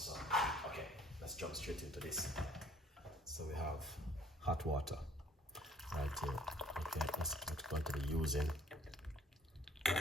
So, okay, let's jump straight into this. So we have hot water right here. Okay, that's what we're going to be using. All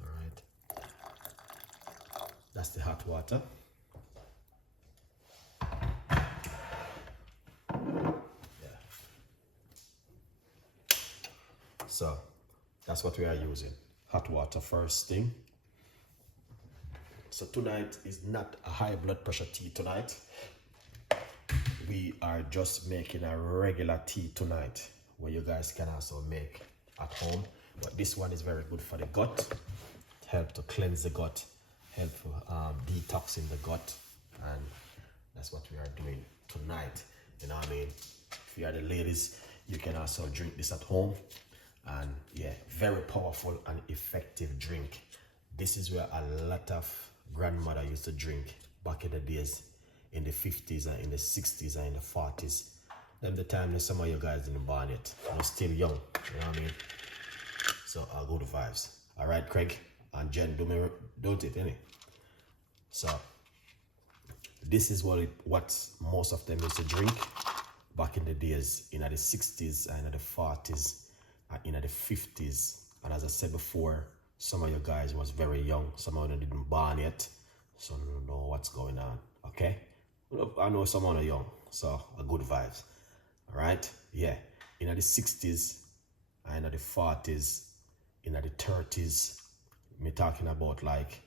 right, that's the hot water. Yeah. So that's what we are using. Hot water first thing. So tonight is not a high blood pressure tea tonight. We are just making a regular tea tonight, where you guys can also make at home. But this one is very good for the gut. Help to cleanse the gut, help for detoxing the gut, and that's what we are doing tonight. You know what I mean? If you are the ladies, you can also drink this at home. And yeah, very powerful and effective drink. This is where a lot of grandmother used to drink back in the days, in the 50s and in the 60s and in the 40s. Then the time that some of you guys didn't born it. You're still young, you know what I mean? So good vibes. All right, Craig and Jen, don't it, innit? So this is what most of them used to drink back in the days, in the 60s and in the 40s and in the 50s. And as I said before, some of you guys was very young. Some of them didn't born yet, so don't know what's going on. Okay, I know some of them are young, so a good vibes. All right, yeah. In the 60s, and in the 40s, in the 30s, me talking about like,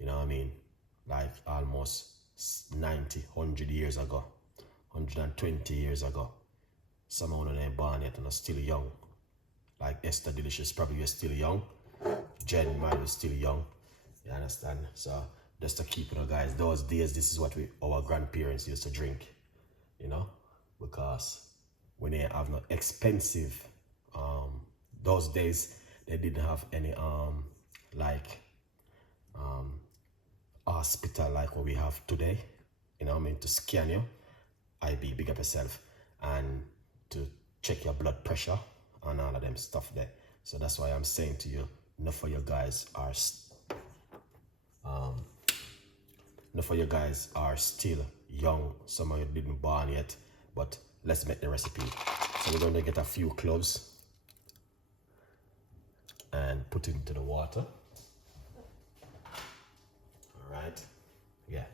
you know what I mean, like almost 90, 100 years ago, 120 years ago. Some of them ain't born yet and are still young. Like Esther Delicious, probably you're still young. Jen might be still young. You understand? So just to keep it, guys, those days, this is what our grandparents used to drink, you know, because when they have no expensive, those days they didn't have any hospital like what we have today, you know what I mean, to scan you, IB, big up yourself, and to check your blood pressure and all of them stuff there. So that's why I'm saying to you, enough of you guys are still young. Some of you didn't born yet, but let's make the recipe. So we're going to get a few cloves and put it into the water. All right, yeah,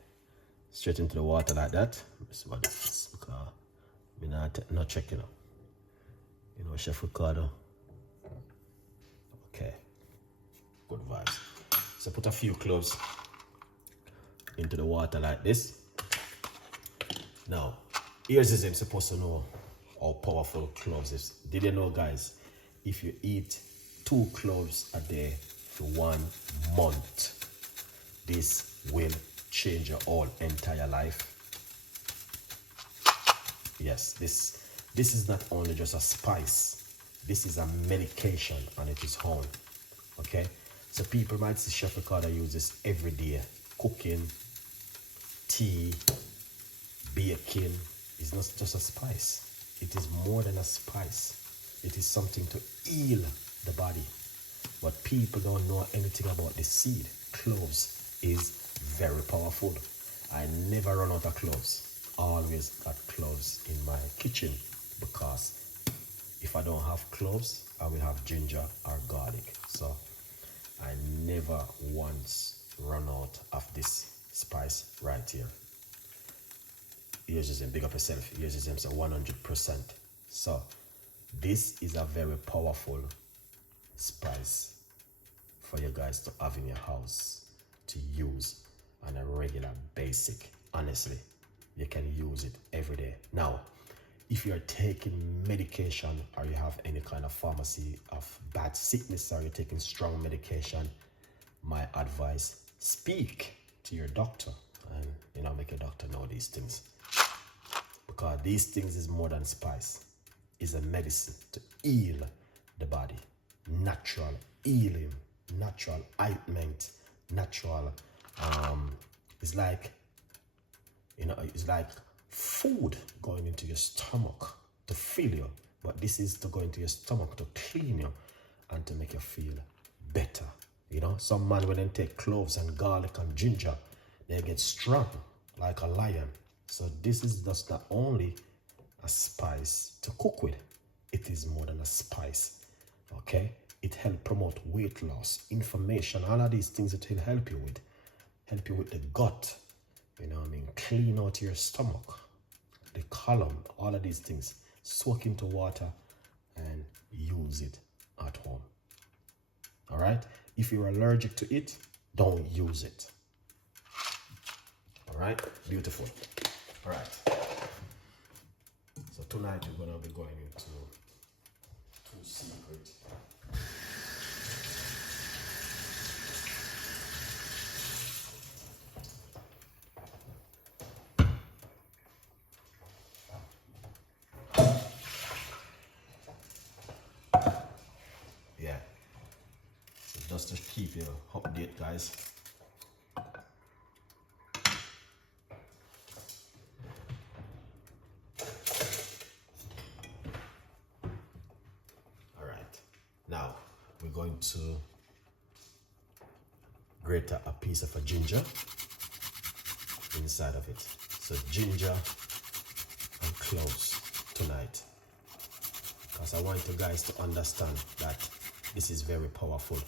straight into the water like that. Let's see what this is, because we're not checking out. You know, Chef Ricardo. Okay, good vibes. So put a few cloves into the water like this. Now, here's this, I'm supposed to know how powerful cloves is. Did you know, guys, if you eat 2 cloves a day for 1 month, this will change your whole entire life. Yes, this is not only just a spice, this is a medication on its own. Okay, so people might see Chef Ricardo use this every day, cooking, tea, baking. It's not just a spice, it is more than a spice. It is something to heal the body. But people don't know anything about the seed. Cloves is very powerful. I never run out of cloves. Always got cloves in my kitchen, because if I don't have cloves, I will have ginger or garlic. So I never once run out of this spice right here. Here's him, big up yourself. Here's him, so 100%. So this is a very powerful spice for you guys to have in your house, to use on a regular basic. Honestly, you can use it every day. Now, if you're taking medication or you have any kind of pharmacy of bad sickness, or you're taking strong medication, my advice, speak to your doctor and, you know, make your doctor know these things, because these things is more than spice. It's a medicine to heal the body. Natural healing, natural ointment, natural, it's like, you know, it's like food going into your stomach to fill you, but this is to go into your stomach to clean you and to make you feel better. You know, some man when they take cloves and garlic and ginger, they get strong like a lion. So this is just not only a spice to cook with, it is more than a spice. Okay, it helps promote weight loss, inflammation, all of these things that will help you with the gut. You know what I mean? Clean out your stomach, the colon, all of these things. Soak into water and use it at home. All right, if you're allergic to it, don't use it. All right, beautiful. All right, so tonight we're gonna be going into two secret. Yeah, so just to keep you updated, guys. Now we're going to grate a piece of a ginger inside of it. So ginger and cloves tonight, because I want you guys to understand that this is very powerful.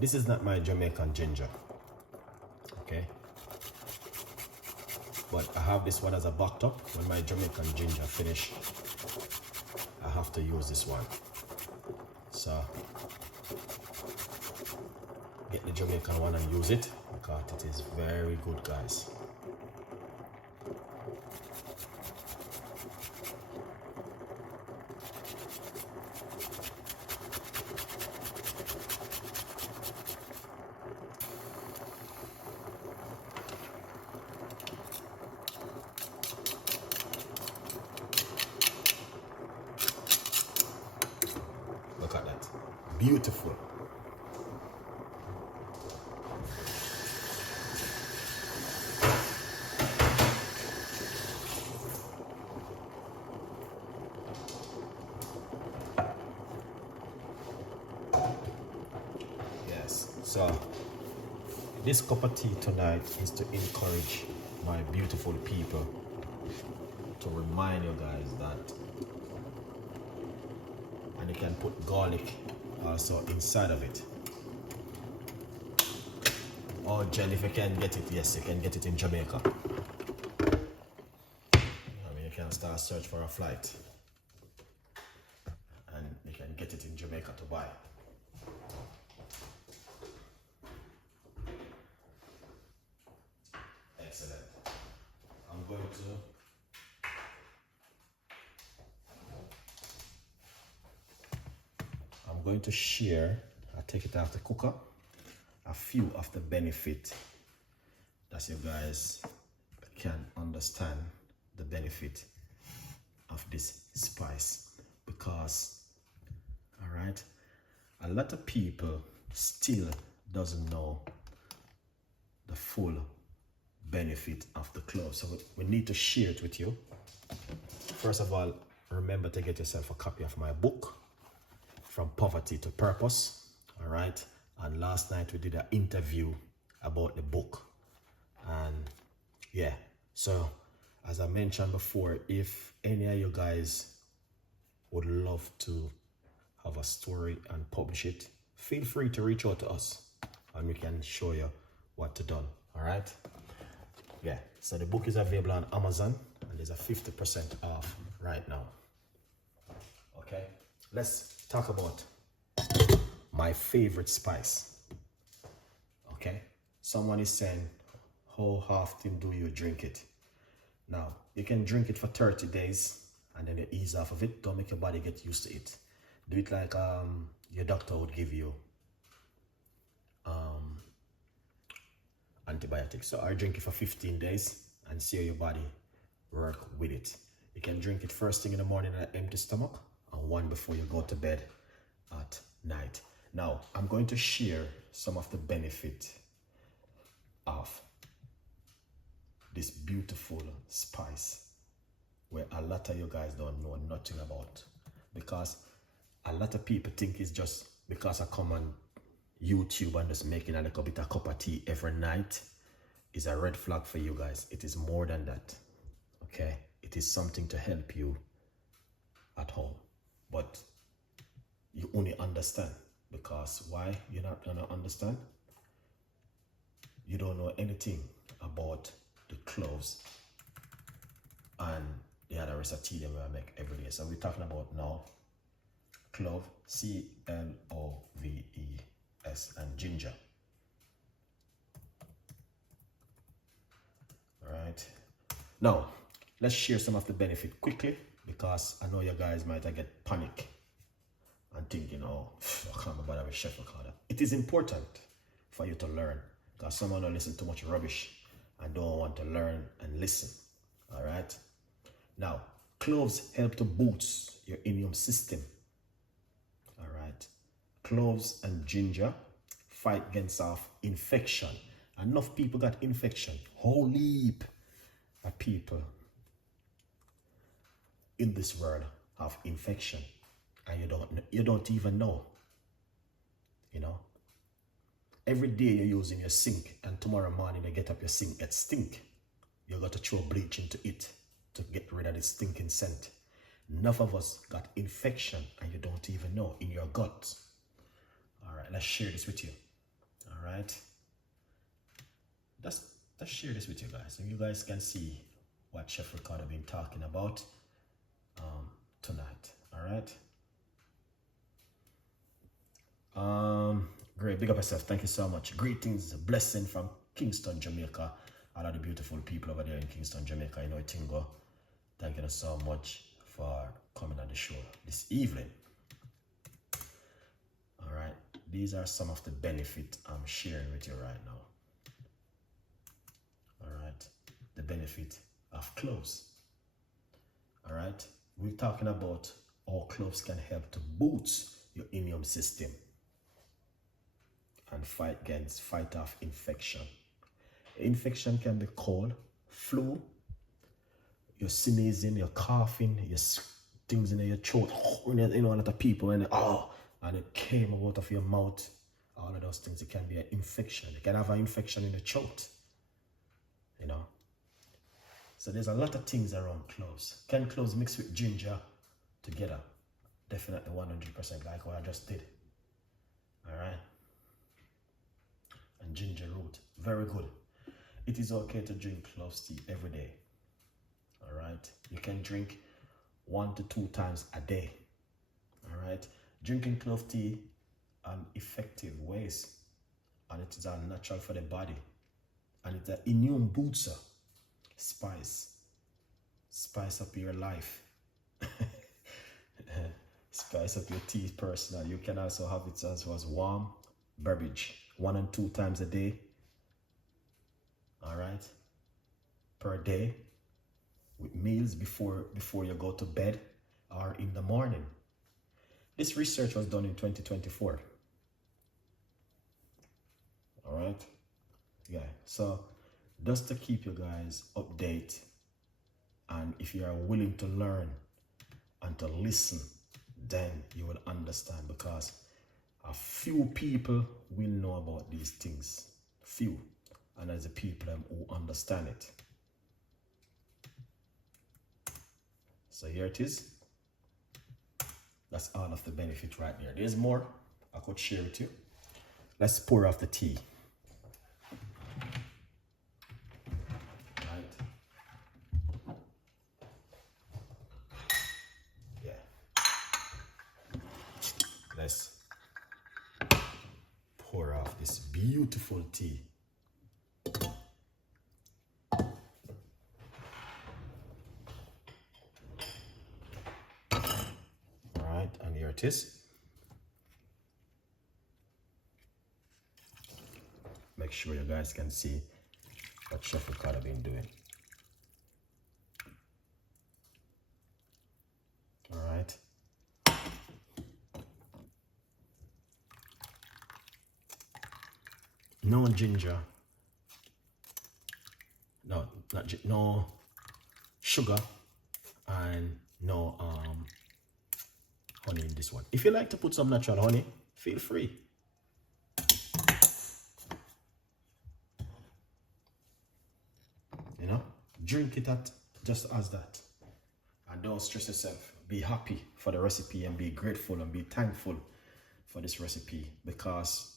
This is not my Jamaican ginger, okay? But I have this one as a backup. When my Jamaican ginger finish, I have to use this one. So get the Jamaican one and use it, because it is very good, guys. Look at that. Beautiful. Yes. So this cup of tea tonight is to encourage my beautiful people, to remind you guys that, and you can put garlic also inside of it. Or gel, if you can get it, yes, you can get it in Jamaica. I mean, you can start search for a flight and you can get it in Jamaica to buy. Excellent. I'm going to share, I take it out the cooker, a few of the benefit that you guys can understand the benefit of this spice, because all right, a lot of people still doesn't know the full benefit of the cloves, so we need to share it with you. First of all, remember to get yourself a copy of my book, From Poverty to Purpose. All right, and last night we did an interview about the book, and yeah, so as I mentioned before, if any of you guys would love to have a story and publish it, feel free to reach out to us and we can show you what to do. All right, yeah, so the book is available on Amazon and there's a 50% off right now. Okay, let's talk about my favorite spice. Okay, someone is saying, how often do you drink it? Now, you can drink it for 30 days and then you ease off of it. Don't make your body get used to it. Do it like your doctor would give you antibiotics. So I drink it for 15 days and see how your body work with it. You can drink it first thing in the morning on an empty stomach, and one before you go to bed at night. Now, I'm going to share some of the benefit of this beautiful spice where a lot of you guys don't know nothing about, because a lot of people think it's just because I come on YouTube and just making a little bit of cup of tea every night is a red flag for you guys. It is more than that, okay? It is something to help you at home, but you only understand because why you're not gonna understand? You don't know anything about the cloves and the other recipe that we make every day. So we're talking about now clove, C-L-O-V-E-S, and ginger. All right. Now, let's share some of the benefit quickly, because I know you guys might get panic and thinking, oh, I can't bother with Chef Ricardo. It is important for you to learn, because someone don't listen to much rubbish and don't want to learn and listen. All right. Now, cloves help to boost your immune system. All right. Cloves and ginger fight against infection. Enough people got infection. Whole heap of people in this world have infection, and you don't even know. You know, every day you're using your sink, and tomorrow morning you get up, your sink gets stink. You got to throw bleach into it to get rid of the stinking scent. Enough of us got infection and you don't even know in your gut. All right, let's share this with you. All right, let's share this with you guys, so you guys can see what Chef Ricardo been talking about tonight. All right. Great, big up yourself. Thank you so much. Greetings, blessing from Kingston, Jamaica. All of the beautiful people over there in Kingston, Jamaica. You know it, Tingo. Thank you so much for coming on the show this evening. All right, these are some of the benefits I'm sharing with you right now. All right, the benefit of cloves. All right, we're talking about how cloves can help to boost your immune system and fight off infection. Infection can be cold, flu, you're sneezing, you're coughing, your things in your throat, you know, a lot of people, and it came out of your mouth. All of those things, it can be an infection. You can have an infection in the throat, you know. So there's a lot of things around cloves. Can cloves mix with ginger together? Definitely 100%, like what I just did. All right. And ginger root, very good. It is okay to drink cloves tea every day. All right. You can drink 1 to 2 times a day. All right. Drinking clove tea an effective ways, and it is natural for the body, and it's an immune booster. Spice up your life. Spice up your tea personal. You can also have it as warm beverage 1 and 2 times a day. All right, per day, with meals before you go to bed or in the morning. This research was done in 2024. All right, yeah. So just to keep you guys updated, and if you are willing to learn and to listen, then you will understand, because a few people will know about these things. Few. And as the people who understand it. So here it is. That's all of the benefit right there. There's more I could share with you. Let's pour off the tea. Right. Yeah. Let's pour off this beautiful tea. And here it is. Make sure you guys can see what Chef Ricardo been doing. no ginger, no sugar, and no honey in this one. If you like to put some natural honey, feel free. You know, drink it just as that, and don't stress yourself. Be happy for the recipe and be grateful and be thankful for this recipe, because